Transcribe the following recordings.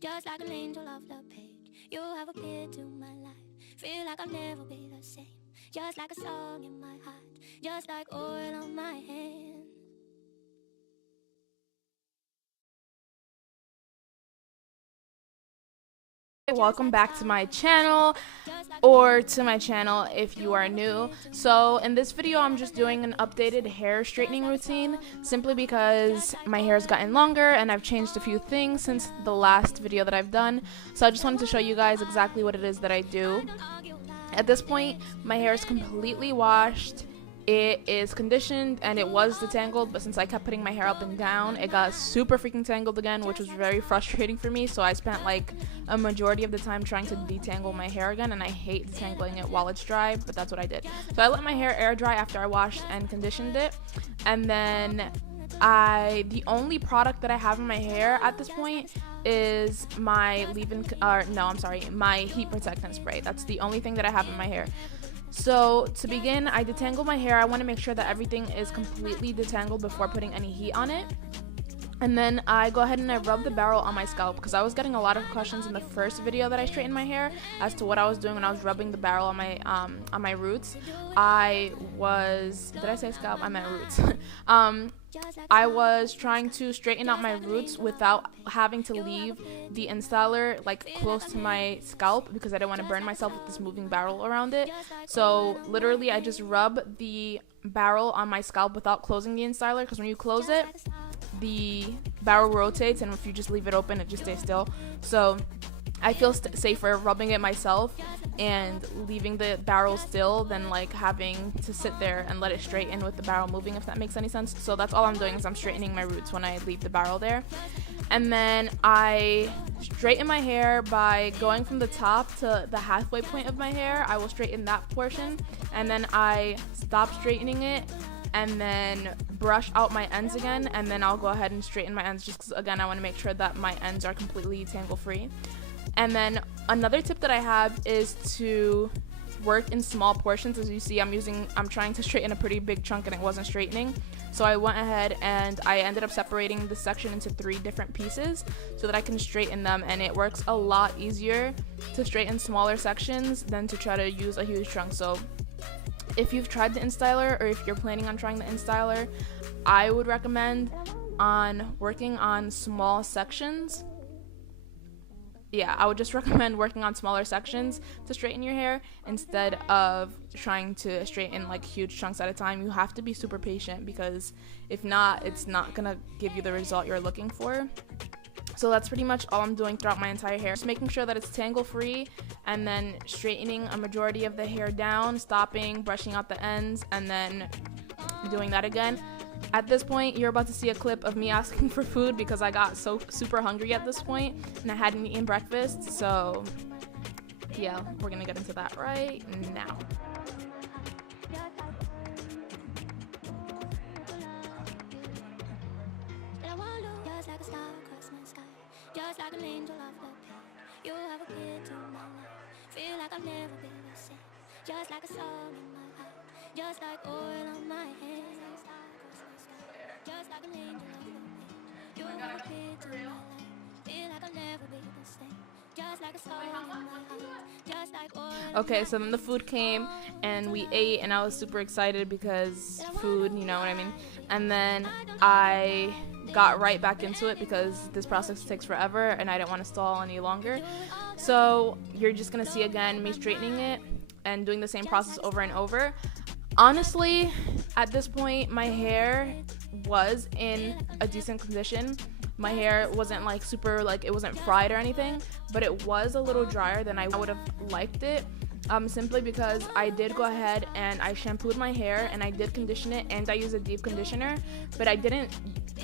just like an angel off the page. You have appeared to my life, feel like I'll never be the same. Just like a song in my heart, just like oil on my hands. Welcome back to my channel, or to my channel if you are new. So in this video I'm just doing an updated hair straightening routine, simply because my hair has gotten longer and I've changed a few things since the last video that I've done. So I just wanted to show you guys exactly what it is that I do. At this point my hair is completely washed. It is conditioned and it was detangled, but since I kept putting my hair up and down, it got super freaking tangled again, which was very frustrating for me. So I spent like a majority of the time trying to detangle my hair again, and I hate detangling it while it's dry, but that's what I did. So I let my hair air dry after I washed and conditioned it, and then the only product that I have in my hair at this point is my my heat protectant spray. That's the only thing that I have in my hair. So to begin, I detangle my hair. I want to make sure that everything is completely detangled before putting any heat on it. And then I go ahead and I rub the barrel on my scalp, because I was getting a lot of questions in the first video that I straightened my hair as to what I was doing when I was rubbing the barrel on my roots. Did I say scalp? I meant roots. I was trying to straighten out my roots without having to leave the instyler like close to my scalp, because I didn't want to burn myself with this moving barrel around it. So literally I just rub the barrel on my scalp without closing the instyler, because when you close it, the barrel rotates, and if you just leave it open, it just stays still. So I feel safer rubbing it myself and leaving the barrel still than like having to sit there and let it straighten with the barrel moving, if that makes any sense. So that's all I'm doing, is I'm straightening my roots when I leave the barrel there. And then I straighten my hair by going from the top to the halfway point of my hair. I will straighten that portion, and then I stop straightening it and then brush out my ends again, and then I'll go ahead and straighten my ends, just because again I want to make sure that my ends are completely tangle free. And then another tip that I have is to work in small portions. As you see, I'm trying to straighten a pretty big chunk and it wasn't straightening, so I went ahead and I ended up separating the section into 3 different pieces so that I can straighten them, and it works a lot easier to straighten smaller sections than to try to use a huge chunk. So if you've tried the InStyler, or if you're planning on trying the InStyler, I would recommend working on small sections. Yeah, I would just recommend working on smaller sections to straighten your hair instead of trying to straighten like huge chunks at a time. You have to be super patient, because if not, it's not gonna give you the result you're looking for. So that's pretty much all I'm doing throughout my entire hair. Just making sure that it's tangle free, and then straightening a majority of the hair down, stopping, brushing out the ends, and then doing that again. At this point, you're about to see a clip of me asking for food, because I got so super hungry at this point and I hadn't eaten breakfast. So yeah, we're gonna get into that right now. Just like an angel off the page, you have appeared to my life, feel like I'll never be the same. Just like a song in my heart, just like oil on my hands. Just like an angel off the page, you have appeared to my life, feel like I'll never be the same. Just like a song in my heart, just like oil. Okay, so then the food came and we ate, and I was super excited because food, you know what I mean. And then I got right back into it, because this process takes forever and I didn't want to stall any longer. So you're just gonna see again me straightening it and doing the same process over and over. Honestly, at this point my hair was in a decent condition. My hair wasn't like super, like it wasn't fried or anything, but it was a little drier than I would have liked it. Simply because I did go ahead and I shampooed my hair and I did condition it, and I used a deep conditioner, but I didn't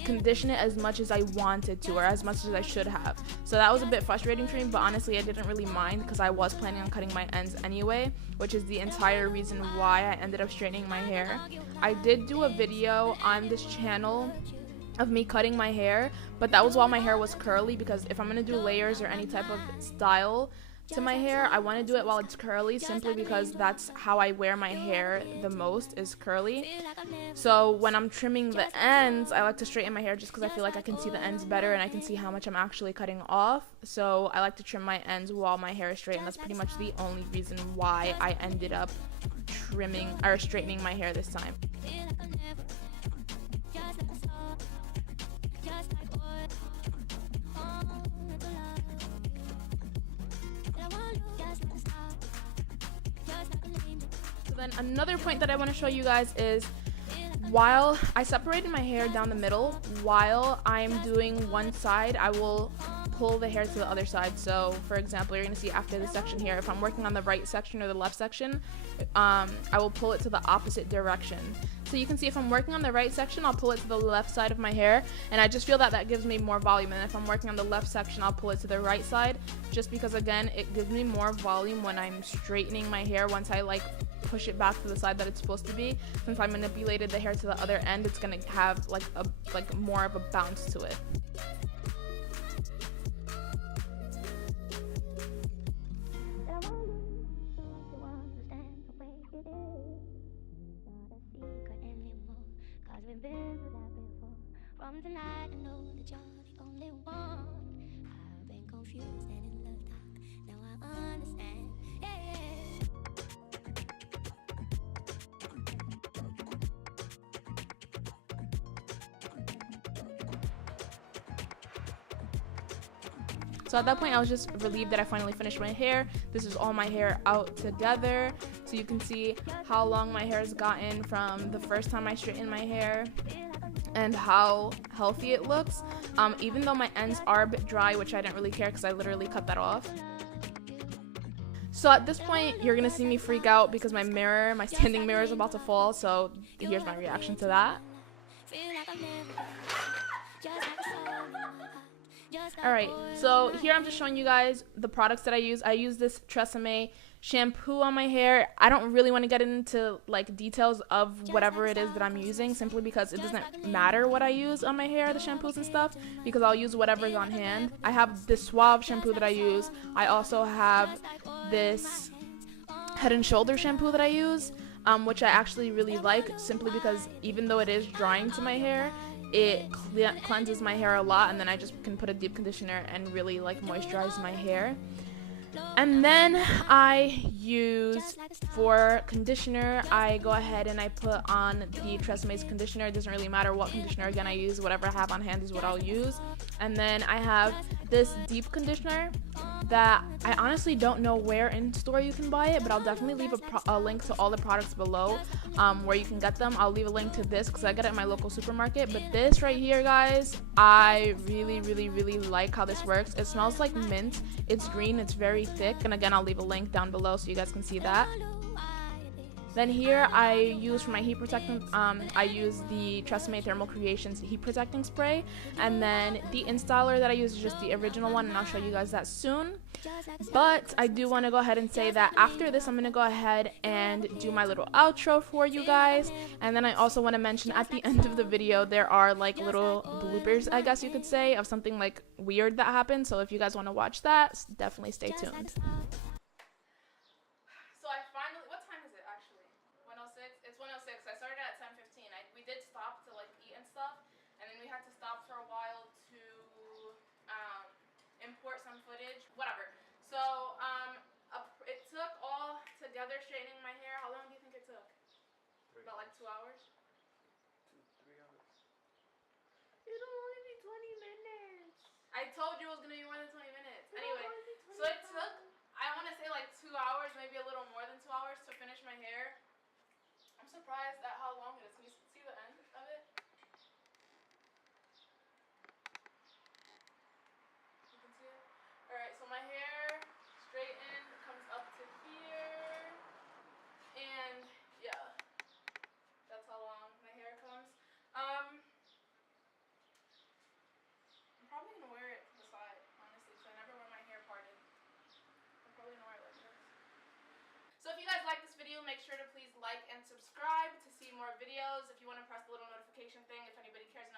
condition it as much as I wanted to, or as much as I should have. So that was a bit frustrating for me, but honestly I didn't really mind, because I was planning on cutting my ends anyway, which is the entire reason why I ended up straightening my hair. I did do a video on this channel of me cutting my hair, but that was while my hair was curly, because if I'm gonna do layers or any type of style to my hair. I want to do it while it's curly simply because that's how I wear my hair the most, is curly. So when I'm trimming the ends, I like to straighten my hair just because I feel like I can see the ends better and I can see how much I'm actually cutting off. So I like to trim my ends while my hair is straight, and that's pretty much the only reason why I ended up trimming or straightening my hair this time. So then another point that I want to show you guys is, while I separated my hair down the middle, while I'm doing one side, I will pull the hair to the other side. So for example, you're going to see after this section here, if I'm working on the right section or the left section, I will pull it to the opposite direction. So you can see if I'm working on the right section, I'll pull it to the left side of my hair, and I just feel that that gives me more volume. And if I'm working on the left section, I'll pull it to the right side, just because again, it gives me more volume when I'm straightening my hair. Once I like push it back to the side that it's supposed to be, since I manipulated the hair to the other end, it's gonna have like more of a bounce to it. From tonight, I know that you're the only one. I've been confused and in love talk. Now I understand. Yeah, yeah. So at that point, I was just relieved that I finally finished my hair. This is all my hair out together. So you can see how long my hair has gotten from the first time I straightened my hair and how healthy it looks. Even though my ends are a bit dry, which I didn't really care because I literally cut that off. So at this point, you're gonna see me freak out because my standing mirror is about to fall. So here's my reaction to that. Alright, so here I'm just showing you guys the products that I use. I use this Tresemme shampoo on my hair. I don't really want to get into like details of whatever it is that I'm using, simply because it doesn't matter what I use on my hair, the shampoos and stuff, because I'll use whatever's on hand. I have this Suave shampoo that I use. I also have this Head and Shoulder shampoo that I use, which I actually really like, simply because even though it is drying to my hair, it cleanses my hair a lot, and then I just can put a deep conditioner and really like moisturize my hair. And then I use, for conditioner, I go ahead and I put on the Tresemme's conditioner. It doesn't really matter what conditioner, again, I use whatever I have on hand is what I'll use. And then I have this deep conditioner that I honestly don't know where in store you can buy it, but I'll definitely leave a link to all the products below where you can get them. I'll leave a link to this because I get it in my local supermarket. But this right here, guys, I really like how this works. It smells like mint. It's green. It's very thick. And again, I'll leave a link down below so you guys can see that. Then here I use for my heat protectant, I use the Tresemme Thermal Creations heat protecting spray, and then the installer that I use is just the original one, and I'll show you guys that soon. But I do want to go ahead and say that after this, I'm going to go ahead and do my little outro for you guys. And then I also want to mention at the end of the video, there are like little bloopers, I guess you could say, of something like weird that happened. So if you guys want to watch that, definitely stay tuned. So I finally, what time is it actually? 1:06? It's 1:06. I started at 10:15. We did stop to like eat and stuff, and then we had to stop for a while to import some footage, whatever. So it took all together straightening my hair. How long do you think it took? About like 2 hours? 2-3 hours. It'll only be 20 minutes. I told you it was gonna be more than 20 minutes. Anyway, so it took, I want to say like 2 hours, maybe a little more than 2 hours to finish my hair. I'm surprised at how long it is. Can you see the end of it? You can see it? Alright, so my hair straightened, comes up to here. And yeah, that's how long my hair comes. I'm probably gonna wear it to the side, honestly, so I never wear my hair parted. I'm probably gonna wear it like this. So if you guys like this video, make sure to please like and subscribe to see more videos. If you want to press the little notification thing, if anybody cares